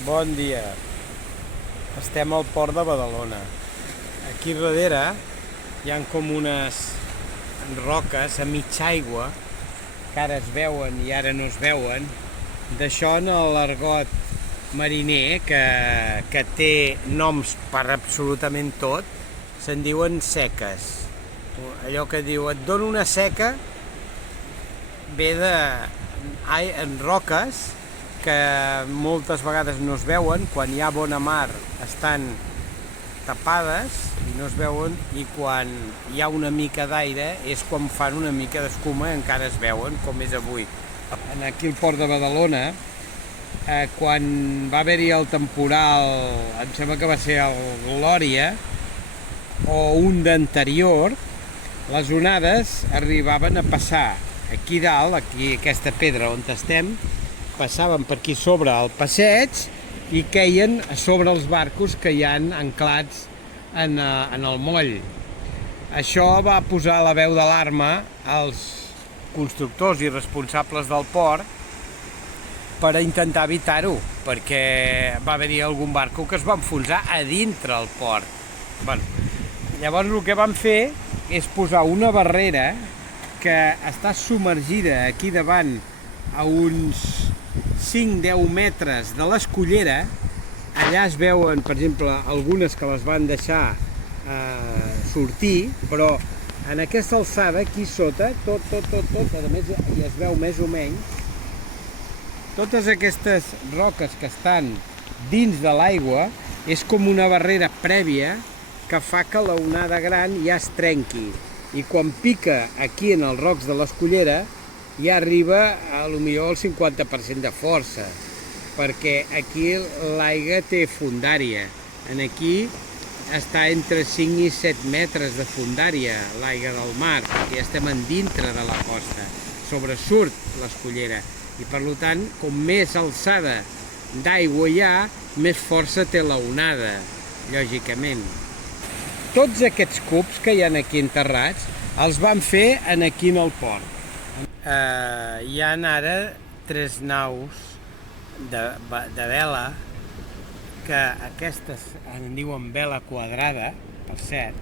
Bon dia. Estem al port de Badalona. Aquí darrere hi han com unes roques a mitja aigua que ara es veuen i ara no es veuen. D'això en l'argot mariner, que té noms per absolutament tot, se'n diuen seques. Allò que diu et dono una seca ve en roques que moltes vegades no es veuen, quan hi ha bona mar estan tapades i no es veuen, i quan hi ha una mica d'aire és quan fan una mica d'escuma i encara es veuen, com és avui. Aquí al port de Badalona, quan va haver-hi el temporal, em sembla que va ser el Glòria, o un d'anterior, les onades arribaven a passar aquí dalt, aquí aquesta pedra on estem, passaven per aquí sobre el passeig i queien sobre els barcos que hi han anclats en el moll. Això va posar la veu d'alarma als constructors i responsables del port per intentar evitar-ho, perquè va haver-hi algun barco que es va enfonsar a dintre el port. Llavors el que van fer és posar una barrera que està submergida aquí davant a uns 5-10 metres de l'escullera. Allà es veuen, per exemple, algunes que les van deixar sortir, però en aquesta alçada, aquí sota, tot, a més hi es veu més o menys, totes aquestes roques que estan dins de l'aigua és com una barrera prèvia que fa que la onada gran ja es trenqui. I quan pica aquí en els rocs de l'escullera ja arriba a lo millor el 50% de força, perquè aquí l'aigua té fondària. Aquí està entre 5 i 7 metres de fondària l'aigua del mar, perquè ja estem en dintre de la costa, sobresurt l'escullera, i per tant, com més alçada d'aigua hi ha, més força té la onada, lògicament. Tots aquests cubs que hi ha aquí enterrats els van fer aquí en el port. Hi ha ara 3 naus de vela, que aquestes en diuen vela quadrada, per cert,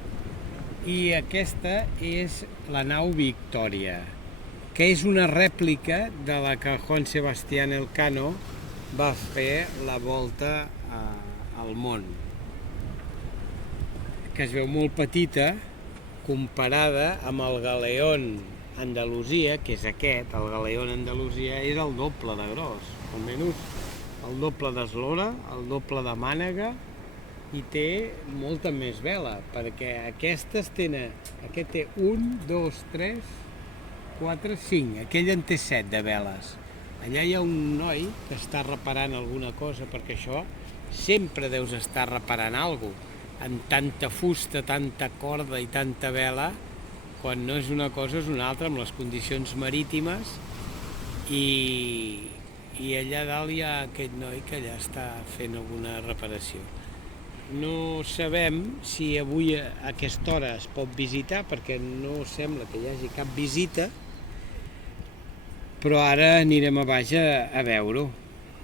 i aquesta és la nau Victòria, que és una rèplica de la que Juan Sebastián Elcano va fer la volta al món, que es veu molt petita comparada amb el Galeón Andalusia, que és aquest. El Galeón Andalusia és el doble de gros, almenys el doble d'eslora, el doble de mànega, i té molta més vela, perquè aquestes tenen, aquest té 1, 2, 3, 4, 5, aquell en té 7 de veles. Allà hi ha un noi que està reparant alguna cosa, perquè això sempre deus estar reparant alguna cosa, amb tanta fusta, tanta corda i tanta vela, quan no és una cosa és una altra, amb les condicions marítimes, i allà dalt hi ha aquest noi que allà està fent alguna reparació. No sabem si avui a aquesta hora es pot visitar, perquè no sembla que hi hagi cap visita, però ara anirem a baix a veure-ho.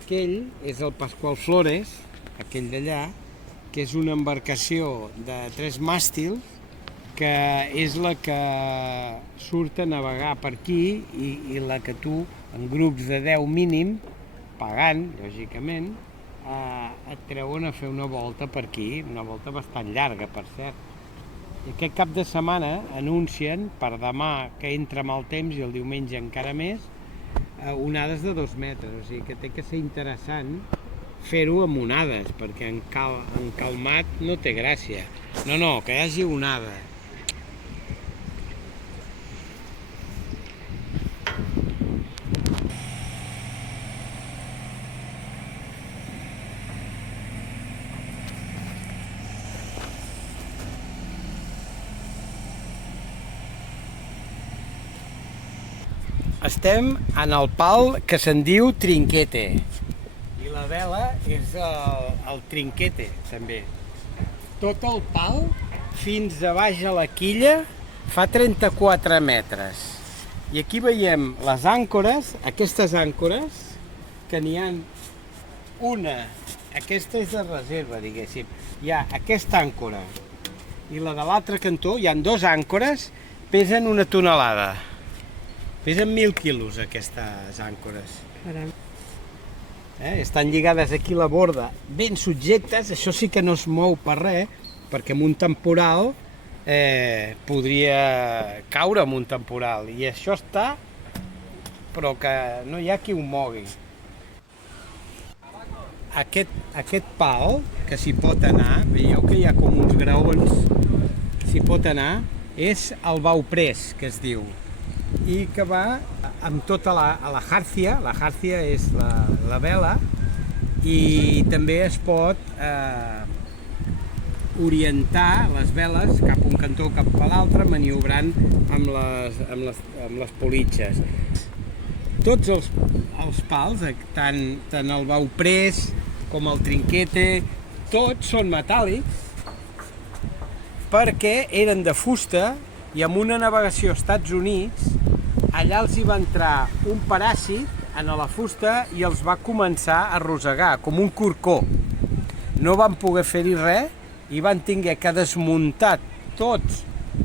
Aquell és el Pascual Flores, aquell d'allà, que és una embarcació de 3 màstils, que és la que surt a navegar per aquí i la que tu, en grups de 10 mínim, pagant, lògicament, et treuen a fer una volta per aquí, una volta bastant llarga, per cert. I aquest cap de setmana anuncien, per demà que entra mal temps i el diumenge encara més, onades de 2 metres, o sigui que té que ser interessant fer-ho amb onades, perquè en calmat no té gràcia. No, que hi hagi onada. Estem en el pal que se'n diu trinquete, i la vela és el trinquete, també. Tot el pal, fins a baix a la quilla, fa 34 metres. I aquí veiem les àncores, aquestes àncores, que n'hi ha una aquesta és de reserva, diguéssim. Hi ha aquesta àncora i la de l'altre cantó, hi ha 2 àncores, pesen 1 tonelada. Pesen 1.000 quilos aquestes àncores. Caram. Estan lligades aquí a la borda, ben subjectes, això sí que no es mou per res, perquè amb un temporal podria caure amb un temporal, i això està, però que no hi ha qui ho mogui. Aquest pal, que s'hi pot anar, veieu que hi ha com uns graons, s'hi pot anar, és el bauprès, que es diu, i que va amb tota la jàrcia és la vela, i també es pot orientar les veles cap a un cantó o cap a l'altre, maniobrant amb les politxes. Tots els pals, tant el bauprès com el trinquete, tots són metàl·lics perquè eren de fusta, i amb una navegació als Estats Units, allà els hi va entrar un paràsit en la fusta i els va començar a rosegar, com un corcó. No van poder fer-hi res i van haver que desmuntar tots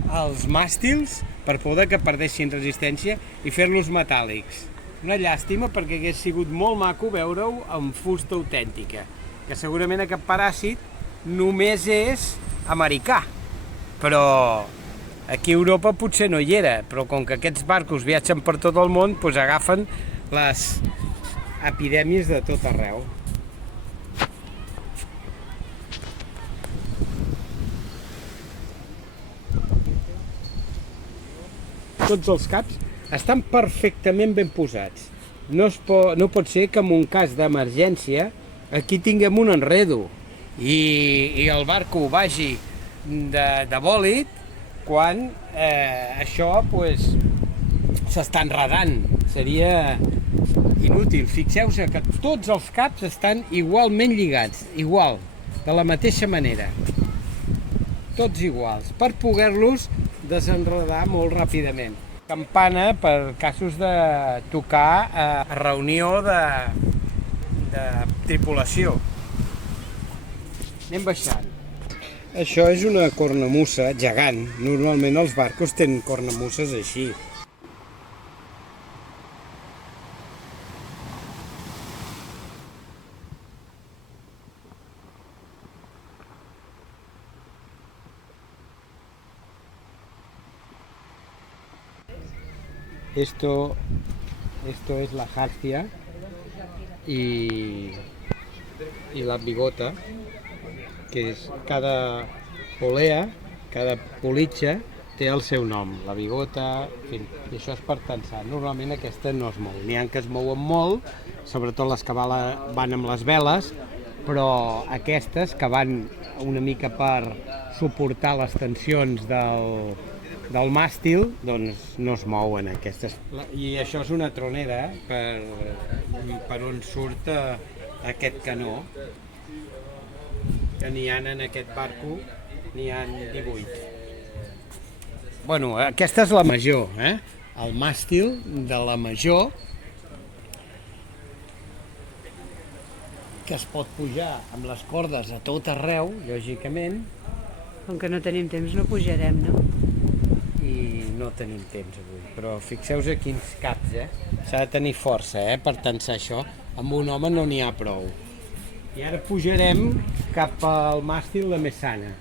els màstils per poder que perdessin resistència i fer-los metàl·lics. Una llàstima, perquè hagués sigut molt maco veure-ho amb fusta autèntica, que segurament aquest paràsit només és americà, però aquí a Europa potser no hi era, però com que aquests barcos viatgen per tot el món, doncs agafen les epidèmies de tot arreu. Tots els caps estan perfectament ben posats. No pot ser que en un cas d'emergència aquí tinguem un enredo i el barco vagi de bòlit quan això s'està enredant. Seria inútil. Fixeu-se que tots els caps estan igualment lligats, igual, de la mateixa manera. Tots iguals, per poder-los desenredar molt ràpidament. Campana per casos de tocar a reunió de tripulació. Anem baixant. Això és una cornamussa gegant. Normalment els barcos tenen cornamusses així. Esto es la jarcia y la bigota, que és cada polea, cada politxa té el seu nom, la bigota, en fi, i això és per tensar. Normalment aquesta no es mou, n'hi ha que es mouen molt, sobretot les que van amb les veles, però aquestes que van una mica per suportar les tensions del màstil, doncs no es mouen aquestes. I això és una tronera per on surt aquest canó, que n'hi ha en aquest barco, n'hi ha 18. Bueno, aquesta és la major, el màstil de la major, que es pot pujar amb les cordes a tot arreu, lògicament. Com que no tenim temps no pujarem, no? I no tenim temps avui, però fixeu-vos quins caps, S'ha de tenir força, per tensar això. Amb un home no n'hi ha prou. I ara pujarem cap al màstil de Messana.